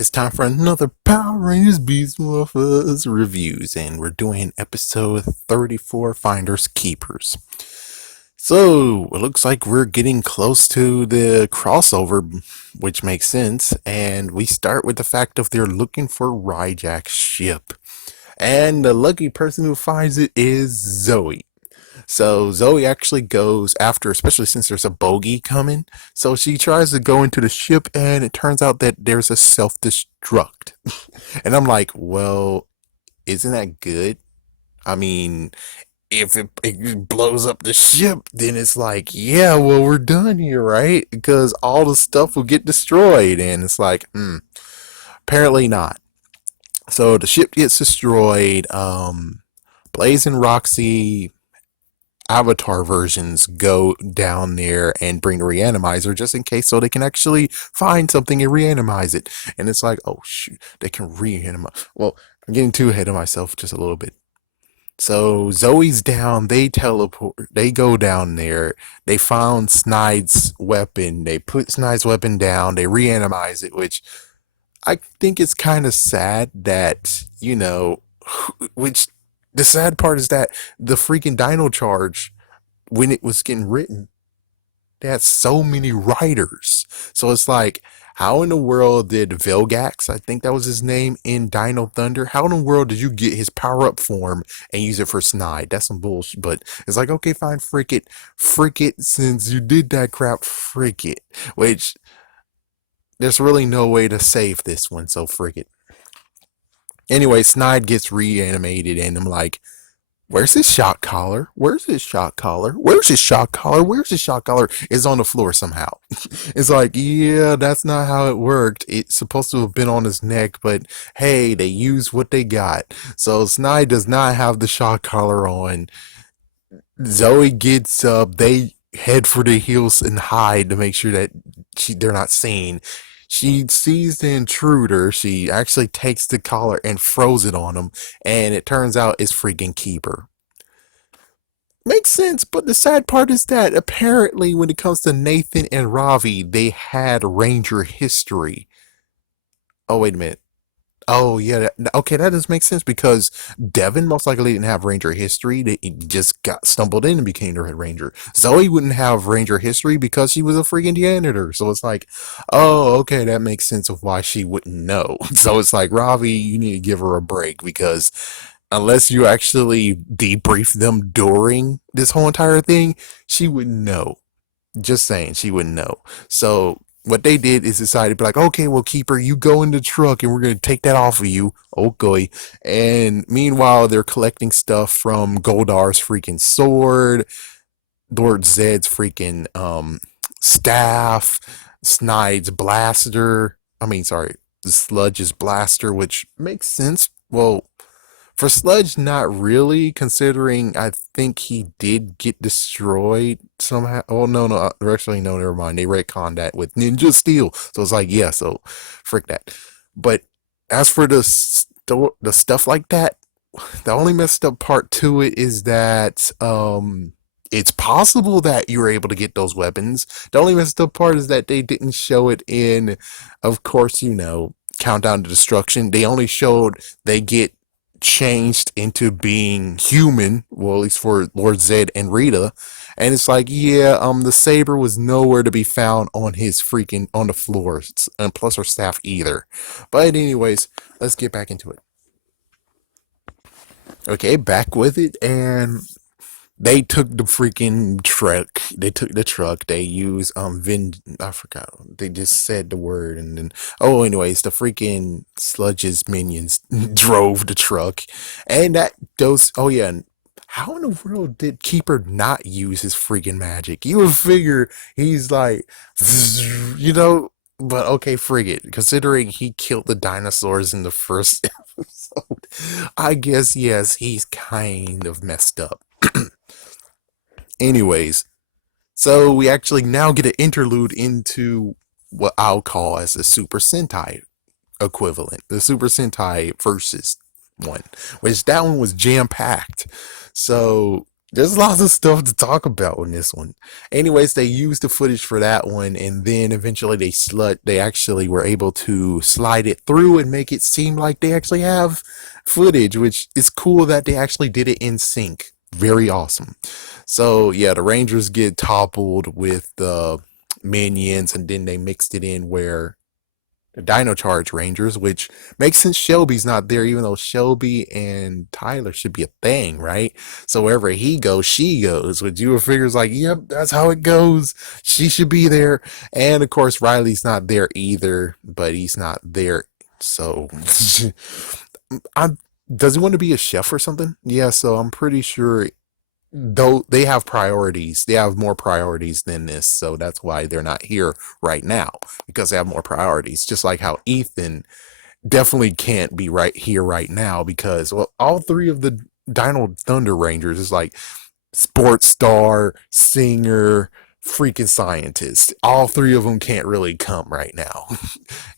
It's time for another Power Rangers Beast Morphers reviews, and we're doing episode 34, Finders Keepers. So, it looks like we're getting close to the crossover, which makes sense, and we start with the fact of they're looking for Ryjack's ship. And the lucky person who finds it is Zoe. So Zoe actually goes after, especially since there's a bogey coming. So she tries to go into the ship, and it turns out that there's a self destruct. And I'm like, well, isn't that good? I mean, if it blows up the ship, then it's like, yeah, well, we're done here, right? Because all the stuff will get destroyed. And it's like, apparently not. So the ship gets destroyed. Blaze and Roxy Avatar versions go down there and bring the reanimizer just in case, so they can actually find something and reanimize it. And it's like, oh shoot, they can reanimize. Well, I'm getting too ahead of myself just a little bit. So Zoe's down, they teleport, they go down there, they found Snide's weapon, they put Snide's weapon down, they reanimize it, which I think it's kind of sad that, which the sad part is that the freaking Dino Charge, when it was getting written, they had so many writers. So it's like, how in the world did Vilgax, I think that was his name in Dino Thunder, how in the world did you get his power up form and use it for Snide? That's some bullshit. But it's like, okay, fine, frick it, since you did that crap, frick it. Which, there's really no way to save this one, so frick it. Anyway, Snide gets reanimated, and I'm like, where's his shock collar? Where's his shock collar? Where's his shock collar? Where's his shock collar? It's on the floor somehow. It's like, yeah, that's not how it worked. It's supposed to have been on his neck, but hey, they used what they got. So Snide does not have the shock collar on. Zoe gets up. They head for the hills and hide to make sure that they're not seen. She sees the intruder. She actually takes the collar and throws it on him, and it turns out it's freaking Keeper. Makes sense, but the sad part is that apparently, when it comes to Nathan and Ravi, they had Ranger history. Oh, wait a minute. Oh yeah, okay, that does make sense because Devin most likely didn't have Ranger history. They just got stumbled in and became the Red Ranger. Zoe wouldn't have Ranger history because she was a freaking janitor. So it's like, oh, okay, that makes sense of why she wouldn't know. So it's like, Ravi, you need to give her a break because unless you actually debrief them during this whole entire thing, she wouldn't know. Just saying, she wouldn't know. So what they did is decided to be like, okay, well, Keeper, you go in the truck and we're going to take that off of you. Okay. And meanwhile, they're collecting stuff from Goldar's freaking sword, Lord Zed's freaking staff, Snide's blaster. I mean, sorry, the Sludge's blaster, which makes sense. Well, for Sludge, not really, considering I think he did get destroyed somehow. Oh, no, actually, no, never mind. They retconned that with Ninja Steel. So it's like, yeah, so frick that. But as for the stuff like that, the only messed up part to it is that it's possible that you were able to get those weapons. The only messed up part is that they didn't show it in, of course, Countdown to Destruction. They only showed they get changed into being human, well, at least for Lord Zed and Rita. And it's like, yeah, the saber was nowhere to be found on his freaking on the floor, and plus her staff either. But anyways, let's get back into it. Okay, back with it, and they took the freaking truck. They took the truck. They used I forgot. They just said the word, and then anyways, the freaking Sludge's minions drove the truck, and that those. Oh yeah, and how in the world did Keeper not use his freaking magic? You would figure he's like, you know. But okay, frig it. Considering he killed the dinosaurs in the first episode, I guess yes, he's kind of messed up. Anyways, so we actually now get an interlude into what I'll call as the Super Sentai equivalent, the Super Sentai versus one, which that one was jam packed. So There's lots of stuff to talk about in this one. Anyways, they used the footage for that one, and then eventually they actually were able to slide it through and make it seem like they actually have footage, which is cool that they actually did it in sync. Very awesome. So yeah, the Rangers get toppled with the minions, and then they mixed it in where the Dino Charge Rangers, which makes sense Shelby's not there, even though Shelby and Tyler should be a thing, right? So wherever he goes, she goes. Which you figures like, yep, that's how it goes. She should be there. And of course, Riley's not there either, but he's not there. So I'm does he want to be a chef or something? Yeah, so I'm pretty sure though they have priorities. They have more priorities than this, so that's why they're not here right now because they have more priorities. Just like how Ethan definitely can't be right here right now because well, all three of the Dino Thunder Rangers is like sports star, singer, freaking scientist. All three of them can't really come right now.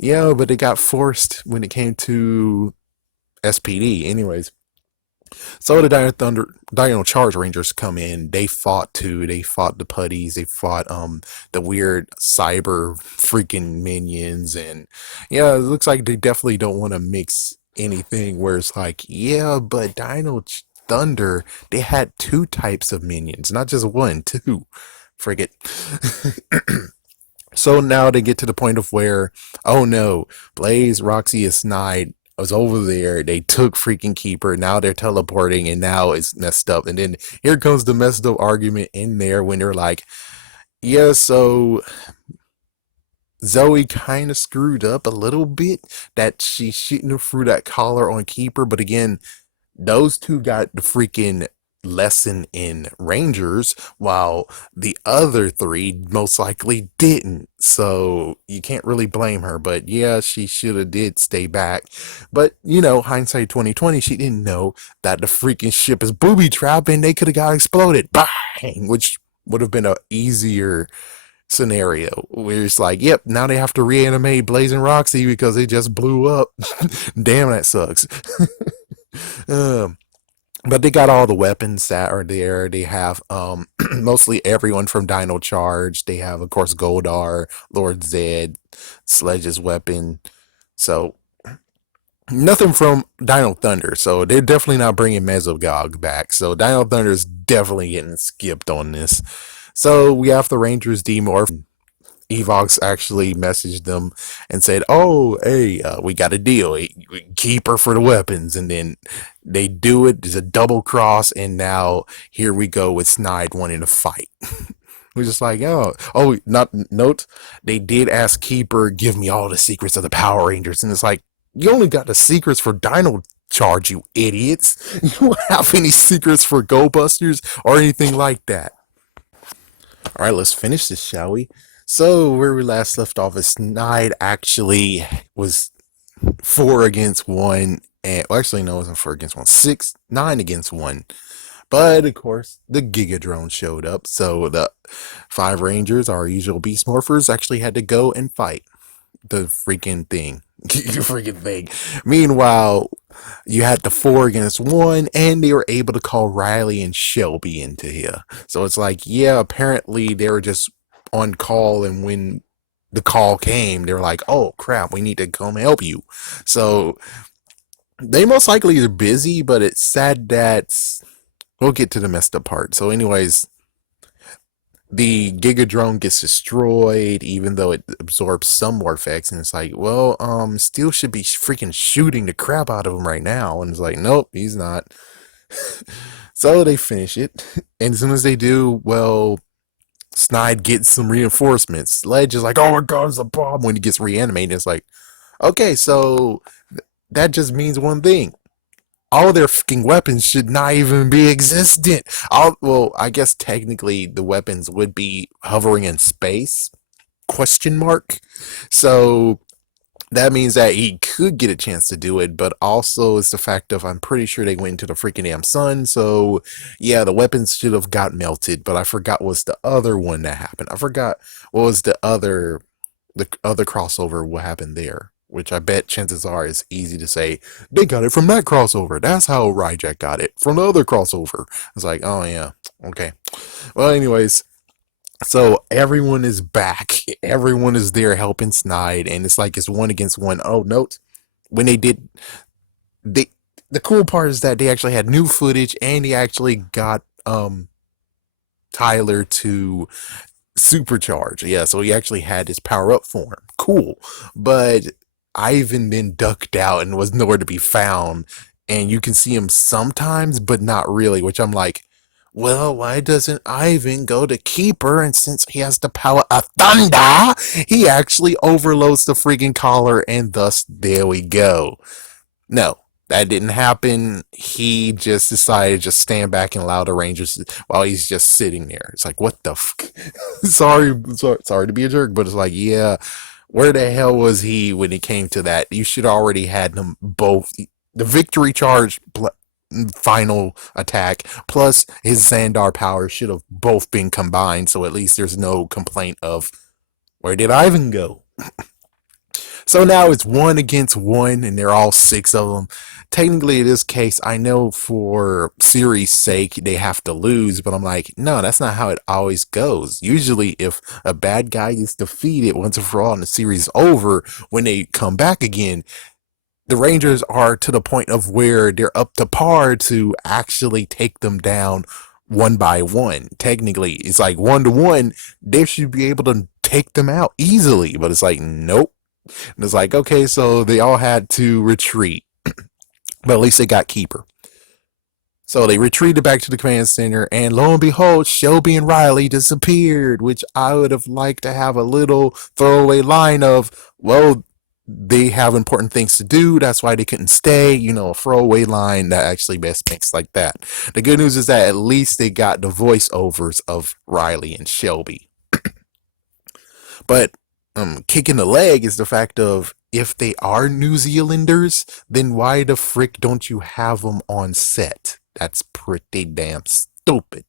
Yeah, but they got forced when it came to SPD. Anyways, so the Dino Charge Rangers come in. They fought too. They fought the putties. They fought the weird cyber freaking minions, and yeah, it looks like they definitely don't want to mix anything. Where it's like, yeah, but Thunder, they had two types of minions, not just one, two. Friggin'. So now they get to the point of where, oh no, Blaze, Roxy, and Snide was over there. They took freaking Keeper. Now they're teleporting, and now it's messed up. And then here comes the messed up argument in there when they're like, yeah, so Zoe kind of screwed up a little bit that she shouldn't have threw that collar on Keeper. But again, those two got the freaking lesson in Rangers, while the other three most likely didn't. So you can't really blame her. But yeah, she should have did stay back. But you know, hindsight 2020, she didn't know that the freaking ship is booby trapped and they could have got exploded. Bang! Which would have been a easier scenario where it's like, yep, now they have to reanimate Blaze and Roxy because they just blew up. Damn, that sucks. um, but they got all the weapons that are there. They have mostly everyone from Dino Charge. They have, of course, Goldar, Lord Zed, Sledge's weapon. So nothing from Dino Thunder. So they're definitely not bringing Mesogog back. So Dino Thunder is definitely getting skipped on this. So we have the Rangers demorph. Evox actually messaged them and said, "Oh, hey, we got a deal. Keep her for the weapons." And then they do it. There's a double cross, and now here we go with Snide wanting to fight. We're just like, not note. They did ask Keeper, "Give me all the secrets of the Power Rangers," and it's like, you only got the secrets for Dino Charge, you idiots. You don't have any secrets for Go Busters or anything like that. All right, let's finish this, shall we? So, where we last left off is Snide actually was 4 against 1. And, well, actually, no, it wasn't 4 against 1. 9 against 1. But, of course, the Giga Drone showed up. So, the 5 Rangers, our usual Beast Morphers, actually had to go and fight the freaking thing. Freaking thing. Meanwhile, you had the 4 against 1, and they were able to call Riley and Shelby into here. So it's like, yeah, apparently they were just on call, and when the call came, they were like, oh crap, we need to come help you. So they most likely are busy, but it's sad that we'll get to the messed up part. So, anyways, the Giga Drone gets destroyed, even though it absorbs some more effects, and it's like, well, Steel should be freaking shooting the crap out of him right now, and it's like, nope, he's not. So they finish it, and as soon as they do, well, Snide gets some reinforcements. Sledge is like, oh my god, it's a bomb when he gets reanimated. It's like, okay, so that just means one thing. All their fucking weapons should not even be existent. Well, I guess technically the weapons would be hovering in space? Question mark. So that means that he could get a chance to do it, but also it's the fact of I'm pretty sure they went into the freaking damn sun. So yeah, the weapons should have got melted, but I forgot what's the other one that happened. I forgot what was the other crossover, what happened there, which I bet chances are is easy to say. They got it from that crossover. That's how Ryjack got it from the other crossover. It's like, oh yeah. Okay. Well, anyways, so everyone is back. Everyone is there helping Snide, and it's like it's one against one. Oh, note when they did they. The cool part is that they actually had new footage, and they actually got Tyler to supercharge. Yeah, so he actually had his power up form. Cool. But Ivan then ducked out and was nowhere to be found. And you can see him sometimes, but not really, which I'm like, well, why doesn't Ivan go to Keeper? And since he has the power of thunder, he actually overloads the freaking collar, and thus there we go. No, that didn't happen. He just decided to just stand back and allow the Rangers while he's just sitting there. It's like, what the sorry to be a jerk, but it's like, yeah, where the hell was he when it came to that? You should already had them both. The victory charge final attack plus his Xandar power should have both been combined, so at least there's no complaint of where did Ivan go? So now it's one against one, and they're all six of them. Technically, in this case, I know for series' sake they have to lose, but I'm like, no, that's not how it always goes. Usually, if a bad guy is defeated once and for all and the series is over, when they come back again, the Rangers are to the point of where they're up to par to actually take them down one by one. Technically, it's like 1-1. They should be able to take them out easily, but it's like, nope. And it's like, okay, so they all had to retreat, but at least they got Keeper. So they retreated back to the command center, and lo and behold, Shelby and Riley disappeared, which I would have liked to have a little throwaway line of, well, they have important things to do. That's why they couldn't stay. You know, a throwaway line that actually best makes like that. The good news is that at least they got the voiceovers of Riley and Shelby. But kicking the leg is the fact of if they are New Zealanders, then why the frick don't you have them on set? That's pretty damn stupid.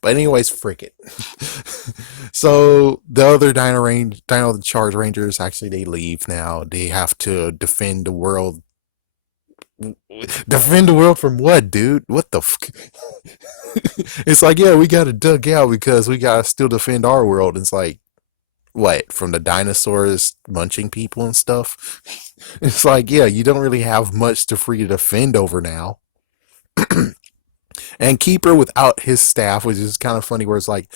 But anyways, frick it. So the other Dino Charge Rangers actually they leave now. They have to defend the world. Defend the world from what, dude? What the? It's like, yeah, we got to duck out because we got to still defend our world. It's like, what, from the dinosaurs munching people and stuff? It's like, yeah, you don't really have much to free to defend over now. And Keeper without his staff, which is kind of funny, where it's like,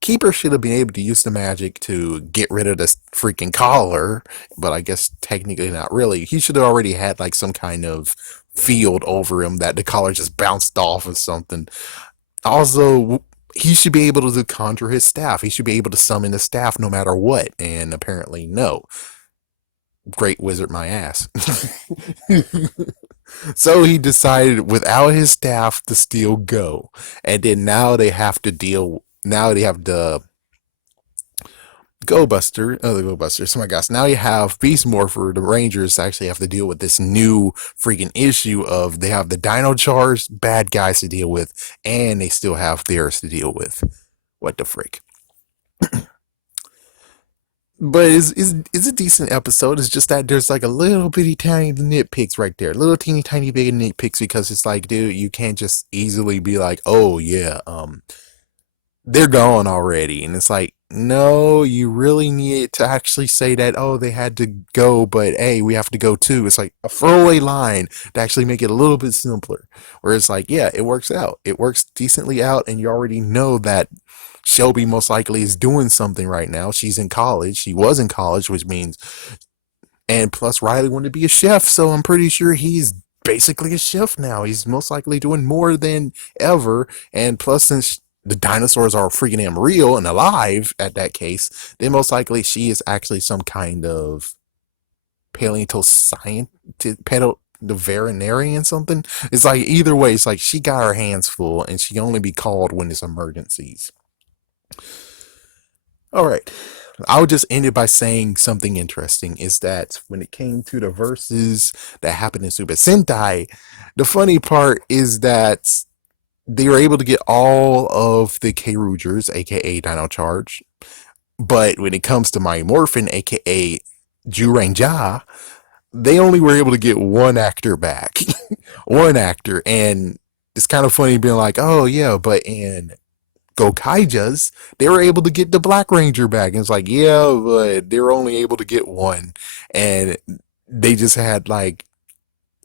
Keeper should have been able to use the magic to get rid of this freaking collar, but I guess technically not really. He should have already had like some kind of field over him that the collar just bounced off or something. Also, he should be able to conjure his staff. He should be able to summon the staff no matter what. And apparently, no. Great wizard, my ass. So he decided without his staff to still go. And then now they have to deal. Now they have the the Go Busters. Oh my gosh. Now you have Beast Morpher, the Rangers actually have to deal with this new freaking issue of they have the Dino Charge bad guys to deal with, and they still have theirs to deal with. What the frick? But it's a decent episode. It's just that there's like a little bitty tiny nitpicks right there. Little teeny tiny big nitpicks because it's like, dude, you can't just easily be like, oh yeah, they're gone already. And it's like, no, you really need to actually say that, oh, they had to go, but hey, we have to go too. It's like a throwaway line to actually make it a little bit simpler. Where it's like, yeah, it works out. It works decently out, and you already know that Shelby most likely is doing something right now. She's in college. She was in college, which means, and plus Riley wanted to be a chef, so I'm pretty sure he's basically a chef now. He's most likely doing more than ever. And plus, since the dinosaurs are freaking damn real and alive at that case, then most likely she is actually some kind of paleontoscientist, the veterinarian something. It's like either way, it's like she got her hands full and she can only be called when it's emergencies. All right. I'll just end it by saying something interesting is that when it came to the verses that happened in Super Sentai, the funny part is that they were able to get all of the K-Rugers, aka Dino Charge, but when it comes to My Morphin, aka Juranja, they only were able to get one actor back. One actor. And it's kind of funny being like, oh yeah, but in Gokaijas, they were able to get the Black Ranger back. And it's like, yeah, but they were only able to get one. And they just had like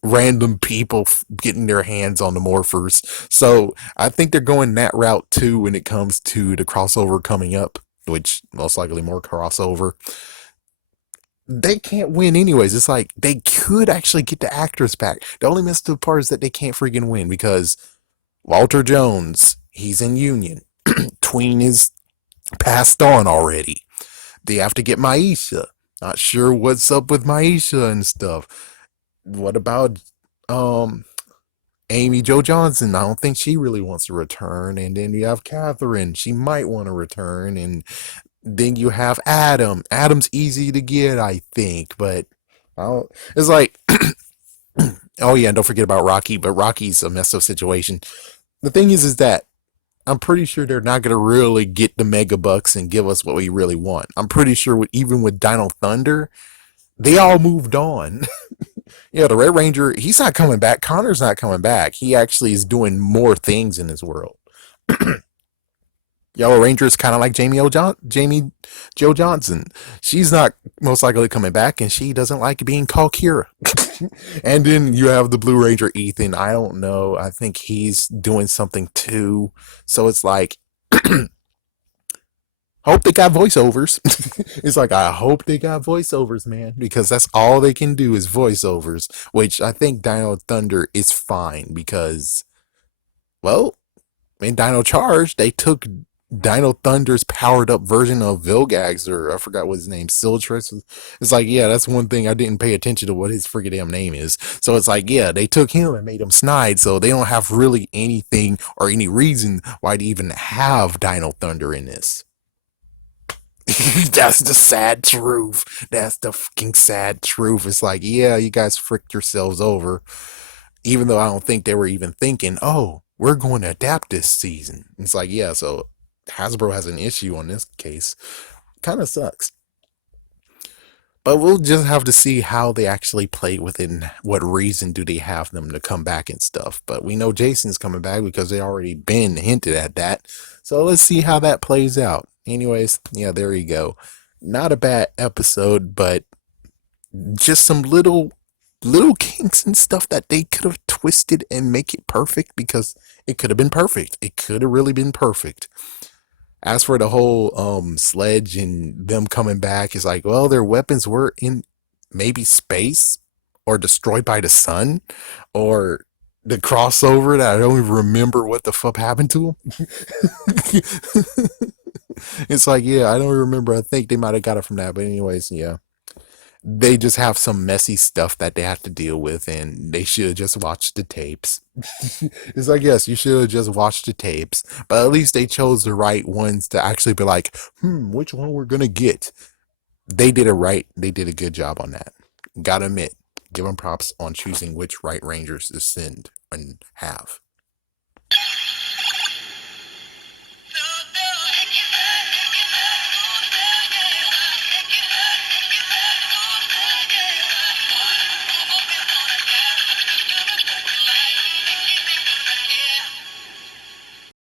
random people getting their hands on the Morphers. So I think they're going that route too when it comes to the crossover coming up, which most likely more crossover. They can't win anyways. It's like they could actually get the actors back. The only messed up part is that they can't freaking win because Walter Jones, he's in Union. Tween is passed on already. They have to get Maisha. Not sure what's up with Maisha and stuff. What about um Amy Jo Johnson? I don't think she really wants to return. And then you have Catherine. She might want to return. And then you have Adam. Adam's easy to get, I think, but I don't, it's like, oh yeah, and don't forget about Rocky. But Rocky's a messed up situation. The thing is that I'm pretty sure they're not going to really get the mega bucks and give us what we really want. I'm pretty sure even with Dino Thunder, they all moved on. Yeah, the Red Ranger, he's not coming back. Connor's not coming back. He actually is doing more things in his world. Yellow Ranger is kind of like Jamie Joe Johnson. She's not most likely coming back, and she doesn't like being called Kira. And then you have the Blue Ranger Ethan. I don't know. I think he's doing something too. So it's like, hope they got voiceovers. It's like, I hope they got voiceovers, man, because that's all they can do is voiceovers, which I think Dino Thunder is fine because, well, in Dino Charge, they took Dino Thunder's powered up version of Vilgax, or I forgot what his name, Siltrix. It's like, yeah, that's one thing I didn't pay attention to what his freaking damn name is. So it's like, yeah, they took him and made him Snide, so they don't have really anything or any reason why to even have Dino Thunder in this. That's the sad truth. That's the fucking sad truth. It's like, yeah, you guys fricked yourselves over. Even though I don't think they were even thinking, oh, we're going to adapt this season. It's like, yeah, so Hasbro has an issue on this case. Kind of sucks. But we'll just have to see how they actually play within what reason do they have them to come back and stuff. But we know Jason's coming back because they already been hinted at that. So let's see how that plays out. Anyways, yeah, there you go. Not a bad episode, but just some little kinks and stuff that they could have twisted and make it perfect because it could have been perfect. It could have really been perfect. As for the whole Sledge and them coming back, it's like, well, their weapons were in maybe space or destroyed by the sun or the crossover that I don't even remember what the fuck happened to them. It's like, yeah, I don't remember. I think they might have got it from that. But anyways, yeah. They just have some messy stuff that they have to deal with, and they should just watch the tapes. It's like, yes, you should have just watched the tapes, but at least they chose the right ones to actually be like, which one we're gonna get. They did it right. They did a good job on that. Gotta admit, give them props on choosing which right Rangers to send and have.